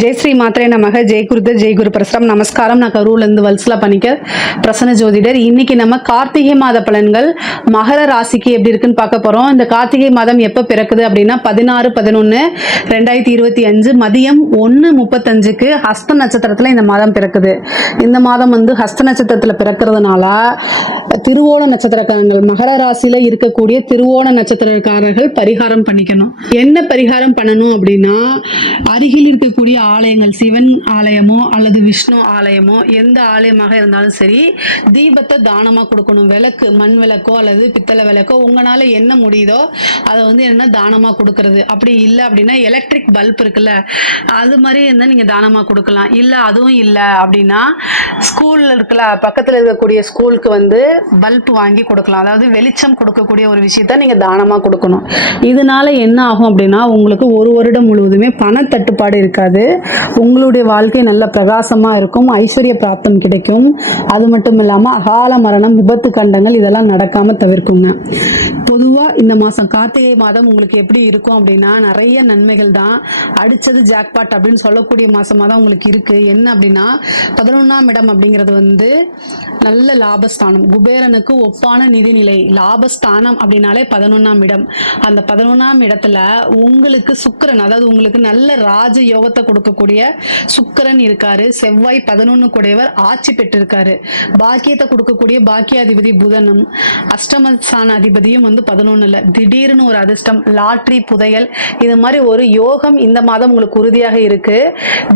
ஜெய் ஸ்ரீ மாத்ரே நமக. ஜெய் குருதர் ஜெய் குரு பிரசரம். நமஸ்காரம். நான் கரூர்லேருந்து வல்சலா பணிக்கர், பிரசன்ன ஜோதிடர். இன்னைக்கு நம்ம கார்த்திகை மாத பலன்கள் மகர ராசிக்கு எப்படி இருக்குன்னு பார்க்க போறோம். இந்த கார்த்திகை மாதம் எப்ப பிறக்குது அப்படின்னா 16/11/2025 மதியம் 1:35 ஹஸ்த நட்சத்திரத்துல இந்த மாதம் பிறக்குது. இந்த மாதம் ஹஸ்த நட்சத்திரத்துல பிறக்கிறதுனால திருவோண நட்சத்திரக்காரங்கள், மகர ராசியில இருக்கக்கூடிய திருவோண நட்சத்திரக்காரர்கள் பரிகாரம் பண்ணிக்கணும். என்ன பரிகாரம் பண்ணணும் அப்படின்னா, அருகில் இருக்கக்கூடிய ஆலயங்கள், சிவன் ஆலயமோ அல்லது விஷ்ணு ஆலயமோ எந்த ஆலயமாக இருந்தாலும் சரி, தீபத்தை தானமா கொடுக்கணும். விளக்கு, மண் விளக்கோ அல்லது பித்தளை விளக்கோ உங்களால என்ன முடியுதோ அதை என்ன தானமா கொடுக்கறது. அப்படி இல்லை அப்படின்னா எலக்ட்ரிக் பல்ப் இருக்குல்ல, அது மாதிரி இருந்தால் நீங்க தானமா கொடுக்கலாம். இல்லை அதுவும் இல்லை அப்படின்னா ஸ்கூல்ல இருக்குல்ல, பக்கத்தில் இருக்கக்கூடிய ஸ்கூலுக்கு பல்ப் வாங்கி கொடுக்கலாம். அதாவது வெளிச்சம் கொடுக்கக்கூடிய ஒரு விஷயத்த நீங்க தானமா கொடுக்கணும். இதனால என்ன ஆகும் அப்படின்னா, உங்களுக்கு ஒரு வருடம் முழுவதுமே பண தட்டுப்பாடு இருக்காது. உங்களுடைய வாழ்க்கை நல்ல பிரகாசமா இருக்கும். ஐஸ்வர்ய பிராப்தம் கிடைக்கும். அது மட்டும் இல்லாம அகால மரணம், விபத்து கண்டங்கள் இதெல்லாம் நடக்காம தவிர்க்குங்க. பொதுவா இந்த மாசம் கார்த்திகை மாதம் உங்களுக்கு எப்படி இருக்கும் அப்படின்னா, நிறைய நன்மைகள் தான். அடிச்சது ஜாக்பாட் அப்படின்னு சொல்லக்கூடிய மாசமா தான் உங்களுக்கு இருக்கு. என்ன அப்படின்னா, 11ஆம் இடம் அப்படிங்கிறது நல்ல லாபஸ்தானம், குபேரனுக்கு ஒப்பான நிதிநிலை. லாபஸ்தானம் அப்படின்னாலே 11ஆம் இடம். அந்த 11ஆம் இடத்துல உங்களுக்கு சுக்கிரன், அதாவது உங்களுக்கு நல்ல ராஜ யோகத்தை கொடுக்கக்கூடிய சுக்கிரன் இருக்காரு. செவ்வாய் 11 கூடையவர் ஆட்சி பெற்றிருக்காரு. பாக்கியத்தை கொடுக்கக்கூடிய பாக்கியாதிபதி புதனும், அஷ்டமஸ்தான அதிபதியும் 11ல. திடீர்னு ஒரு அதிர்ஷ்டம், லாட்ரி, புதையல், இது மாதிரி ஒரு யோகம் இந்த மாதம் உங்களுக்கு உறுதியாக இருக்கு.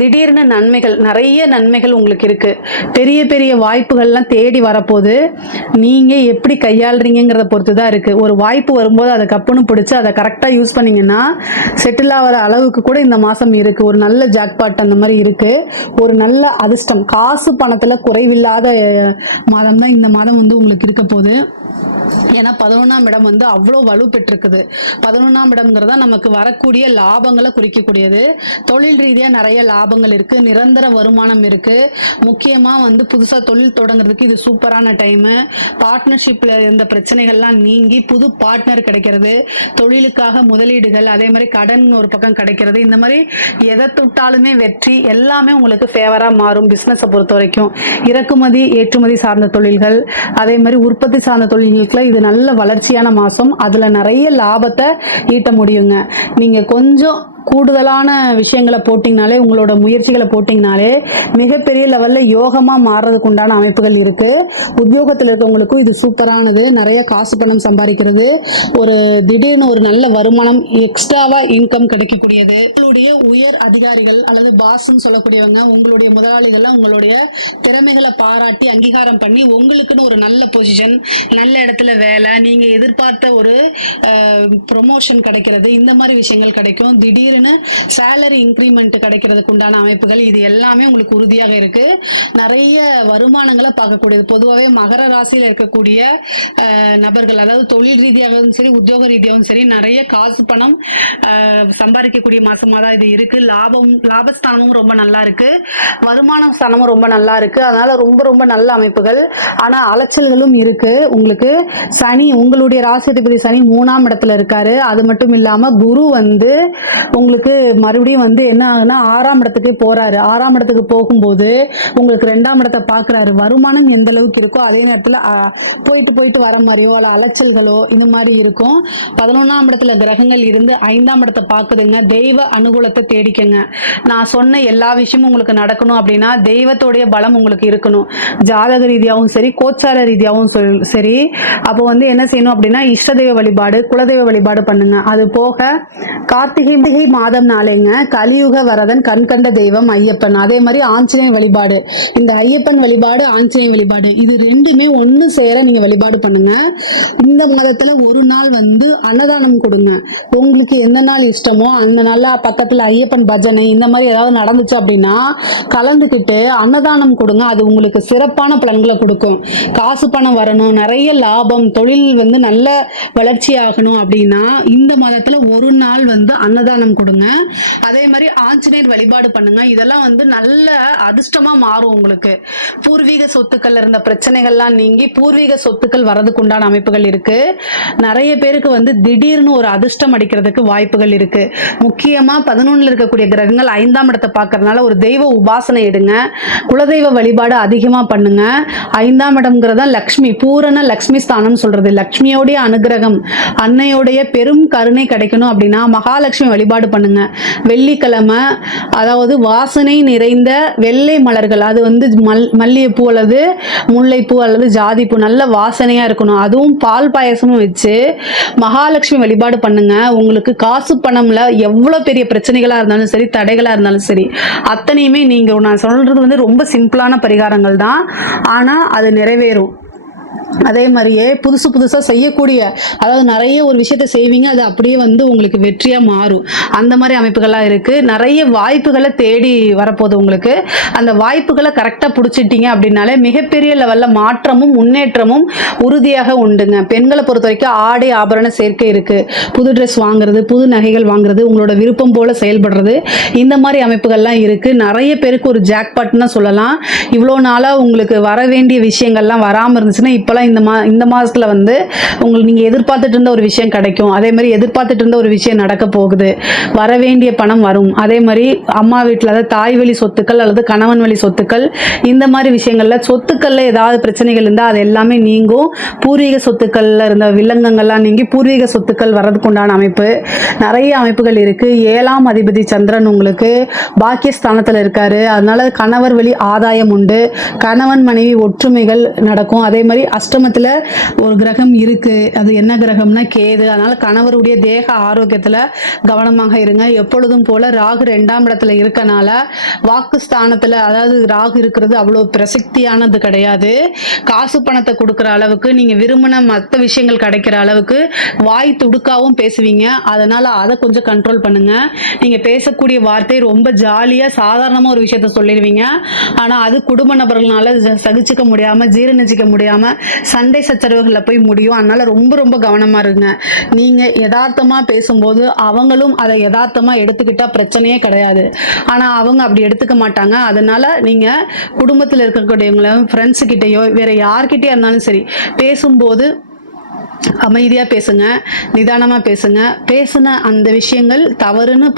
திடீர்னு நன்மைகள், நிறைய நன்மைகள் உங்களுக்கு இருக்கு. பெரிய பெரிய வாய்ப்புகள்லாம் தேடி வரப்போது. நீங்க எப்படி கையாளுறீங்கிறத பொறுத்து தான் இருக்கு. ஒரு வாய்ப்பு வரும்போது அதை கப்புன்னு பிடிச்சு அதை கரெக்டாக யூஸ் பண்ணீங்கன்னா செட்டில் ஆகிற அளவுக்கு கூட இந்த மாதம் இருக்கு. ஒரு நல்ல ஜாக்பாட் அந்த மாதிரி இருக்கு. ஒரு நல்ல அதிர்ஷ்டம், காசு பணத்தில் குறைவில்லாத மாதம் தான் இந்த மாதம் உங்களுக்கு இருக்க போகுது. ஏன்னா 11ஆம் இடம் அவ்வளோ வலு பெற்றிருக்குது. 11ஆம் இடம்ங்கிறதா நமக்கு வரக்கூடிய லாபங்களை குறிக்கக்கூடியது. தொழில் ரீதியாக நிறைய லாபங்கள் இருக்கு. நிரந்தர வருமானம் இருக்கு. முக்கியமாக புதுசாக தொழில் தொடங்குறதுக்கு இது சூப்பரான டைமு. பார்ட்னர்ஷிப்பில் இருந்த பிரச்சனைகள்லாம் நீங்கி புது பார்ட்னர் கிடைக்கிறது. தொழிலுக்காக முதலீடுகள், அதே மாதிரி கடன் ஒரு பக்கம் கிடைக்கிறது. இந்த மாதிரி எதை தொட்டாலுமே வெற்றி, எல்லாமே உங்களுக்கு ஃபேவராக மாறும். பிஸ்னஸை பொறுத்த வரைக்கும் இறக்குமதி ஏற்றுமதி சார்ந்த தொழில்கள், அதே மாதிரி உற்பத்தி சார்ந்த தொழில்களுக்கு இது நல்ல வளர்ச்சியான மாசம். அதுல நிறைய லாபத்தை ஈட்ட முடியுங்க. நீங்க கொஞ்சம் கூடுதலான விஷயங்களை போட்டிங்கனாலே, உங்களோட முயற்சிகளை போட்டிங்கனாலே மிகப்பெரிய லெவலில் யோகமாக மாறுறதுக்கு உண்டான அமைப்புகள் இருக்குது. உத்தியோகத்தில் இருக்கவங்களுக்கும் இது சூப்பரானது. நிறைய காசு பணம் சம்பாதிக்கிறது, ஒரு திடீர்னு ஒரு நல்ல வருமானம், எக்ஸ்ட்ராவாக இன்கம் கிடைக்கக்கூடியது. உங்களுடைய உயர் அதிகாரிகள் அல்லது பாஸ்ன்னு சொல்லக்கூடியவங்க, உங்களுடைய முதலாளிகள்லாம் உங்களுடைய திறமைகளை பாராட்டி அங்கீகாரம் பண்ணி உங்களுக்குன்னு ஒரு நல்ல பொசிஷன், நல்ல இடத்துல வேலை, நீங்கள் எதிர்பார்த்த ஒரு ப்ரொமோஷன் கிடைக்கிறது, இந்த மாதிரி விஷயங்கள் கிடைக்கும். திடீர்னு சேலரி இன்க்ரிமெண்ட் கிடைக்கிறதுக்கு உண்டான அமைப்புகள் இது எல்லாமே உங்களுக்கு உறுதியாக இருக்கு. நிறைய வருமானங்களை பார்க்கக்கூடியது. பொதுவாகவே மகர ராசியில் இருக்கக்கூடிய நபர்கள், அதாவது தொழில் ரீதியாகவும் சரி உத்தியோக ரீதியாகவும் சரி, நிறைய காசு பணம் சம்பாதிக்கக்கூடிய மாசமாக தான் இது இருக்கு. லாபஸ்தானமும் ரொம்ப நல்லா இருக்கு. வருமானம் ஸ்தானமும் ரொம்ப நல்லா இருக்கு. அதனால ரொம்ப ரொம்ப நல்ல அமைப்புகள். ஆனால் அலைச்சல்களும் இருக்கு. உங்களுக்கு சனி, உங்களுடைய ராசி அதிபதி சனி 3ஆம் இடத்துல இருக்காரு. அது மட்டும் இல்லாம குரு உங்களுக்கு மறுபடியும் என்ன ஆகுனா 6ஆம் இடத்துக்கே போறாரு. 6ஆம் இடத்துக்கு போகும்போது உங்களுக்கு 2ஆம் இடத்தை பார்க்குறாரு. வருமானம் எந்த அளவுக்கு இருக்கோ அதே நேரத்தில் போயிட்டு வர மாதிரியோ அல்ல அலைச்சல்களோ இந்த மாதிரி இருக்கும். 11ஆம் இடத்துல கிரகங்கள் இருந்து 5ஆம் இடத்தை பார்க்குதுங்க. தெய்வ அனுகூலத்தை தேடிக்கங்க. நான் சொன்ன எல்லா விஷயமும் உங்களுக்கு நடக்கணும் அப்படின்னா தெய்வத்தோடைய பலம் உங்களுக்கு இருக்கணும். ஜாதக ரீதியாகவும் சரி, கோச்சார ரீதியாகவும் சரி. அப்போ என்ன செய்யணும் அப்படின்னா, இஷ்ட தெய்வ வழிபாடு, குலதெய்வ வழிபாடு பண்ணுங்க. அது போக கார்த்திகை மாதம் நாளேங்க கலியுக வரதன், கண்கண்ட தெய்வம் ஐயப்பன், அதே மாதிரி ஆஞ்சநேய வழிபாடு. இந்த ஐயப்பன் வழிபாடு, ஆஞ்சநேய வழிபாடு, இது ரெண்டுமே ஒன்று சேர நீங்க வழிபாடு பண்ணுங்க. இந்த மாதத்துல ஒரு நாள் அன்னதானம் கொடுங்க. உங்களுக்கு எந்த நாள் இஷ்டமோ அந்த நாள்ல பக்கத்துல ஐயப்பன் பஜனை இந்த மாதிரி ஏதாவது நடந்துச்சு அப்படின்னா கலந்துக்கிட்டு அன்னதானம் கொடுங்க. அது உங்களுக்கு சிறப்பான பலன்களை கொடுக்கும். காசு பணம் வரணும், நிறைய லாபம், தொழில் நல்ல வளர்ச்சி ஆகணும் அப்படின்னா இந்த மாதத்துல ஒரு நாள் அன்னதானம் கொடுங்க. அதே மாதிரி ஆஞ்சநேயர் வழிபாடு பண்ணுங்க. இதெல்லாம் வந்து நல்ல அதிர்ஷ்டமா மாறும் உங்களுக்கு. பூர்வீக சொத்துக்கள் இருந்த பிரச்சனைகள்லாம் நீங்கி பூர்வீக சொத்துக்கள் வரதுக்கு உண்டான அமைப்புகள் இருக்கு. நிறைய பேருக்கு வந்து திடீர்னு ஒரு அதிர்ஷ்டம் அடிக்கிறதுக்கு வாய்ப்புகள் இருக்கு. முக்கியமா 11ல் இருக்கக்கூடிய கிரகங்கள் 5ஆம் இடத்தை பார்க்கறதுனால ஒரு தெய்வ உபாசனை எடுங்க. குலதெய்வ வழிபாடு அதிகமா பண்ணுங்க. 5ஆம் இடம்ங்கிறத லக்ஷ்மி, பூரண லக்ஷ்மி ஸ்தானம் சொல்றது. லக்ஷ்மியோடைய அனுகிரகம், அன்னையோடைய பெரும் கருணை கிடைக்கணும் அப்படின்னா மகாலட்சுமி வழிபாடு பண்ணுங்க. வெள்ளிக்கிழமை அதாவது வாசனை நிறைந்த வெள்ளை மலர்கள், அது வந்து மல்லிகைப்பூ அல்லது முல்லைப்பூ அல்லது ஜாதிப்பூ நல்ல வாசனையா இருக்கணும். அதுவும் பால் பாயசமும் வச்சு மகாலட்சுமி வழிபாடு பண்ணுங்க. உங்களுக்கு காசு பணம்ல எவ்வளவு பெரிய பிரச்சனைகளா இருந்தாலும் சரி, தடைகளா இருந்தாலும் சரி, அத்தனையுமே நீங்க, நான் சொல்றது வந்து ரொம்ப சிம்பிளான பரிகாரங்கள் தான், ஆனா அது நிறைவேறும். அதே மாதிரியே புதுசா செய்யக்கூடிய, அதாவது நிறைய ஒரு விஷயத்த செய்வீங்க, அது அப்படியே வந்து உங்களுக்கு வெற்றியா மாறும். அந்த மாதிரி அமைப்புகள்லாம் இருக்கு. நிறைய வாய்ப்புகளை தேடி வரப்போகுது உங்களுக்கு. அந்த வாய்ப்புகளை கரெக்டா பிடிச்சிட்டீங்க அப்படின்னாலே மிகப்பெரிய லெவல்ல மாற்றமும் முன்னேற்றமும் உறுதியாக உண்டுங்க. பெண்களை பொறுத்த வரைக்கும் ஆடை ஆபரண சேர்க்கை இருக்கு. புது ட்ரெஸ் வாங்குறது, புது நகைகள் வாங்குறது, உங்களோட விருப்பம் போல செயல்படுறது, இந்த மாதிரி அமைப்புகள்லாம் இருக்கு. நிறைய பேருக்கு ஒரு ஜாக்பாட்னு சொல்லலாம். இவ்வளோ நாளா உங்களுக்கு வர வேண்டிய விஷயங்கள்லாம் வராமல் இருந்துச்சுன்னா இப்பெல்லாம் இந்த மாசத்துல வந்து உங்களுக்கு நீங்க எதிர்பார்த்துட்டு இருந்த ஒரு விஷயம் கிடைக்கும். அதே மாதிரி எதிர்பார்த்துட்டு இருந்த ஒரு விஷயம் நடக்க போகுது. வர வேண்டிய பணம் வரும். அதே மாதிரி அம்மா வீட்டில், அதாவது தாய் வழி சொத்துக்கள் அல்லது கணவன் வழி சொத்துக்கள், இந்த மாதிரி விஷயங்கள்ல சொத்துக்கள்ல ஏதாவது பிரச்சனைகள் இருந்தால் அது எல்லாமே நீங்கும். பூர்வீக சொத்துக்கள்ல இருந்த வில்லங்கங்கள்லாம் நீங்கி பூர்வீக சொத்துக்கள் வர்றதுக்கு உண்டான அமைப்பு நிறைய அமைப்புகள் இருக்கு. 7ஆம் அதிபதி சந்திரன் உங்களுக்கு பாக்கியஸ்தானத்தில் இருக்காரு. அதனால கணவர் வழி ஆதாயம் உண்டு. கணவன் மனைவி ஒற்றுமைகள் நடக்கும். அதே மாதிரி அஷ்டமத்துல ஒரு கிரகம் இருக்கு. அது என்ன கிரகம்னா கேது. அதனால கணவருடைய தேக ஆரோக்கியத்துல கவனமாக இருங்க. எப்பொழுதும் போல ராகு 2ஆம் இடத்துல இருக்கனால வாக்கு ஸ்தானத்துல, அதாவது ராகு இருக்கிறது அவ்வளவு பிரசக்தியானது கிடையாது. காசு பணத்தை கொடுக்குற அளவுக்கு, நீங்க விரும்பின மற்ற விஷயங்கள் கிடைக்கிற அளவுக்கு வாய் துடுக்காவும் பேசுவீங்க. அதனால அதை கொஞ்சம் கண்ட்ரோல் பண்ணுங்க. நீங்க பேசக்கூடிய வார்த்தை ரொம்ப ஜாலியா சாதாரணமா ஒரு விஷயத்த சொல்லிடுவீங்க. ஆனா அது குடும்ப நபர்களால சகிச்சுக்க முடியாம, ஜீரணிச்சிக்க முடியாம சண்டை சச்சரவுகளில் போய் முடியும். அதனால ரொம்ப ரொம்ப கவனமா இருங்க. நீங்க யதார்த்தமா பேசும்போது அவங்களும் அதை யதார்த்தமா எடுத்துக்கிட்டா பிரச்சனையே கிடையாது. ஆனா அவங்க அப்படி எடுத்துக்க மாட்டாங்க. அதனால நீங்க குடும்பத்தில் இருக்கக்கூடியவங்கள, ஃப்ரெண்ட்ஸ் கிட்டயோ வேற யார்கிட்டயா இருந்தாலும் சரி, பேசும்போது அமைதியா பேசுங்க, நிதானமா பேசுங்க. பேசுன அந்த விஷயங்கள் தவறுன்னு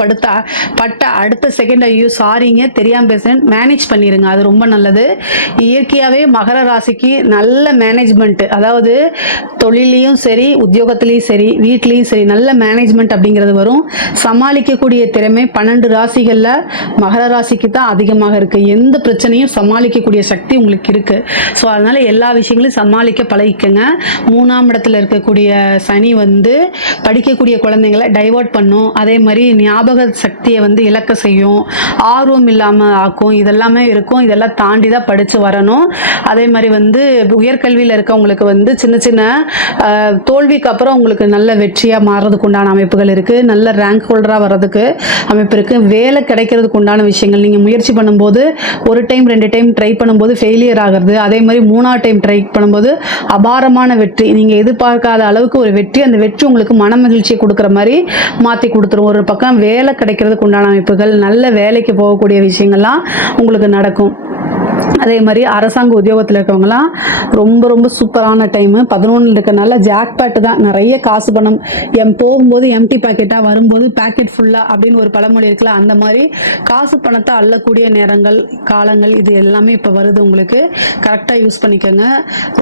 பட்ட அடுத்த செகண்ட் ஐயோ சாரிங்க தெரியாம பேசுறேன் மேனேஜ் பண்ணிருங்க. அது ரொம்ப நல்லது. இயற்கையாவே மகர ராசிக்கு நல்ல மேனேஜ்மெண்ட், அதாவது தொழிலையும் சரி, உத்தியோகத்திலையும் சரி, வீட்லையும் சரி, நல்ல மேனேஜ்மெண்ட் அப்படிங்கிறது வரும். சமாளிக்கக்கூடிய திறமை 12 ராசிகள்ல மகர ராசிக்கு தான் அதிகமாக இருக்கு. எந்த பிரச்சனையும் சமாளிக்கக்கூடிய சக்தி உங்களுக்கு இருக்கு. ஸோ அதனால எல்லா விஷயங்களையும் சமாளிக்க பழகிக்கங்க. 3ஆம் இடத்துல இருக்கக்கூடிய சனி வந்து படிக்கக்கூடிய குழந்தைங்களை டைவர்ட் பண்ணும். அதே மாதிரி ஞாபக சக்தியை வந்து இழக்க செய்யும், ஆர்வம் இல்லாமல் ஆக்கும். இதெல்லாமே இருக்கும். இதெல்லாம் தாண்டி தான் படித்து வரணும். அதே மாதிரி வந்து உயர்கல்வியில் இருக்கவங்களுக்கு வந்து சின்ன சின்ன தோல்விக்கு அப்புறம் உங்களுக்கு நல்ல வெற்றியாக மாறுறதுக்கு உண்டான அமைப்புகள் இருக்குது. நல்ல ரேங்க் ஹோல்டராக வர்றதுக்கு அமைப்பு இருக்குது. வேலை கிடைக்கிறதுக்கு உண்டான விஷயங்கள் நீங்கள் முயற்சி பண்ணும்போது ஒரு டைம் 2 டைம் ட்ரை பண்ணும்போது ஃபெயிலியர் ஆகிறது. அதே மாதிரி 3ஆவது டைம் ட்ரை பண்ணும்போது அபாரமான வெற்றி, நீங்கள் எதிர்பார்க்காத அளவுக்கு ஒரு வெற்றி, அந்த வெற்றி உங்களுக்கு மன மகிழ்ச்சியை கொடுக்குற மாதிரி மாற்றி கொடுத்துரும். ஒரு பக்கம் வேலை கிடைக்கிறதுக்கு உண்டான அமைப்புகள், நல்ல வேலைக்கு போகக்கூடிய விஷயங்கள்லாம் உங்களுக்கு நடக்கும். அதே மாதிரி அரசாங்க உத்தியோகத்தில் இருக்கவங்களாம் ரொம்ப ரொம்ப சூப்பரான டைமு. 11 இருக்கனால ஜாக்பாட் தான். நிறைய காசு பணம் போகும்போது எம்டி பாக்கெட்டாக, வரும்போது பேக்கெட் ஃபுல்லாக அப்படின்னு ஒரு பழமொழி இருக்குல்ல, அந்த மாதிரி காசு பணத்தை அள்ளக்கூடிய நேரங்கள், காலங்கள், இது எல்லாமே இப்போ வருது. உங்களுக்கு கரெக்டாக யூஸ் பண்ணிக்கோங்க.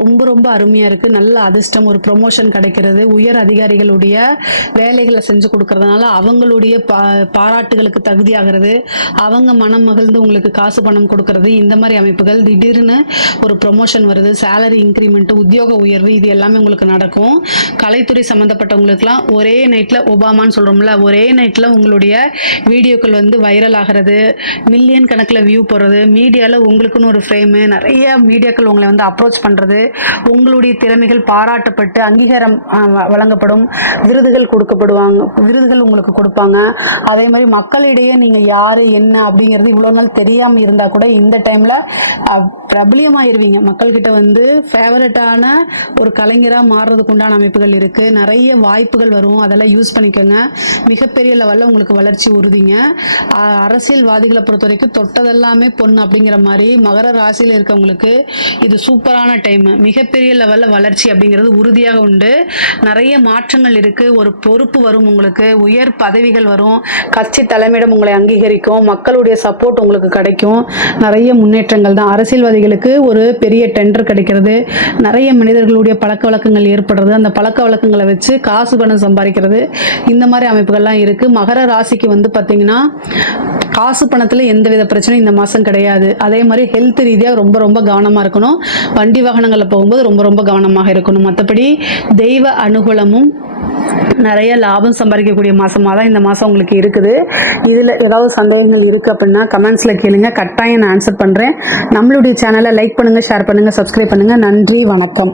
ரொம்ப ரொம்ப அருமையாக இருக்குது. நல்ல அதிர்ஷ்டம், ஒரு ப்ரொமோஷன் கிடைக்கிறது, உயர் அதிகாரிகளுடைய வேலைகளை செஞ்சு கொடுக்கறதுனால அவங்களுடைய பாராட்டுகளுக்கு தகுதியாகிறது, அவங்க மனம் மகிழ்ந்து உங்களுக்கு காசு பணம் கொடுக்கறது, இந்த மாதிரி அமைப்புகள். திடீர்னு ஒரு ப்ரொமோஷன் வருது, சேலரி இன்க்ரிமெண்ட், உத்தியோக உயர்வு, இது எல்லாமே உங்களுக்கு நடக்கும். கலைத்துறை சம்மந்தப்பட்டவங்களுக்குலாம் ஒரே நைட்டில் ஒபாமான்னு சொல்கிறோம்ல, ஒரே நைட்டில் உங்களுடைய வீடியோக்கள் வந்து வைரல் ஆகிறது, மில்லியன் கணக்கில் வியூ போடுறது, மீடியாவில் உங்களுக்குன்னு ஒரு ஃப்ரேமு, நிறைய மீடியாக்கள் உங்களை வந்து அப்ரோச் பண்ணுறது, உங்களுடைய திறமைகள் பாராட்டப்பட்டு அங்கீகாரம் வழங்கப்படும், விருதுகள் கொடுக்கப்படுவாங்க, விருதுகள் உங்களுக்கு கொடுப்பாங்க. அதே மாதிரி மக்களிடையே நீங்கள் யார் என்ன அப்படிங்கிறது இவ்வளோ நாள் தெரியாமல் இருந்தால் கூட இந்த டைமில் பிரபலியமாயிருவீங்க. மக்கள்கிட்ட வந்து ஃபேவரட்டான ஒரு கலைஞராக மாறுறதுக்கு உண்டான அமைப்புகள் இருக்குது. நிறைய வாய்ப்புகள் வரும், அதெல்லாம் யூஸ் பண்ணிக்கோங்க. மிகப்பெரிய லெவலில் உங்களுக்கு வளர்ச்சி உறுதிங்க. அரசியல்வாதிகளை பொறுத்த வரைக்கும் தொட்டதெல்லாமே பொண்ணு அப்படிங்கிற மாதிரி மகர ராசியில் இருக்கவங்களுக்கு இது சூப்பரான டைம். மிகப்பெரிய லெவலில் வளர்ச்சி அப்படிங்கிறது உறுதியாக உண்டு. நிறைய மாற்றங்கள் இருக்குது. ஒரு பொறுப்பு வரும், உங்களுக்கு உயர் பதவிகள் வரும், கட்சி தலைமையிடம் உங்களை அங்கீகரிக்கும், மக்களுடைய சப்போர்ட் உங்களுக்கு கிடைக்கும். நிறைய முன்னேற்றங்கள் தான். அரசியல்வாதிகளுக்கு ஒரு பெரிய டெண்டர் கிடைக்கிறது, நிறைய மனிதர்களுடைய பழக்க வழக்கங்கள் ஏற்படுறது, அந்த பழக்க வழக்கங்களை வச்சு காசு பணம் சம்பாதிக்கிறது, இந்த மாதிரி அமைப்புகள்லாம் இருக்குது. மகர ராசிக்கு வந்து பார்த்தீங்கன்னா காசு பணத்தில் எந்தவித பிரச்சனையும் இந்த மாதம் கிடையாது. அதே மாதிரி ஹெல்த் ரீதியாக ரொம்ப ரொம்ப கவனமாக இருக்கணும். வண்டி வாகனங்களில் போகும்போது ரொம்ப ரொம்ப கவனமாக இருக்கணும். மற்றபடி தெய்வ அனுகூலமும் நிறைய லாபம் சம்பாதிக்கக்கூடிய மாதமாக தான் இந்த மாதம் உங்களுக்கு இருக்குது. இதில் ஏதாவது சந்தேகங்கள் இருக்குது அப்படின்னா கமெண்ட்ஸில் கேளுங்க, கட்டாயம் நான் ஆன்சர் பண்ணுறேன். நம்மளுடைய சேனலை லைக் பண்ணுங்கள், ஷேர் பண்ணுங்கள், சப்ஸ்கிரைப் பண்ணுங்கள். நன்றி, வணக்கம்.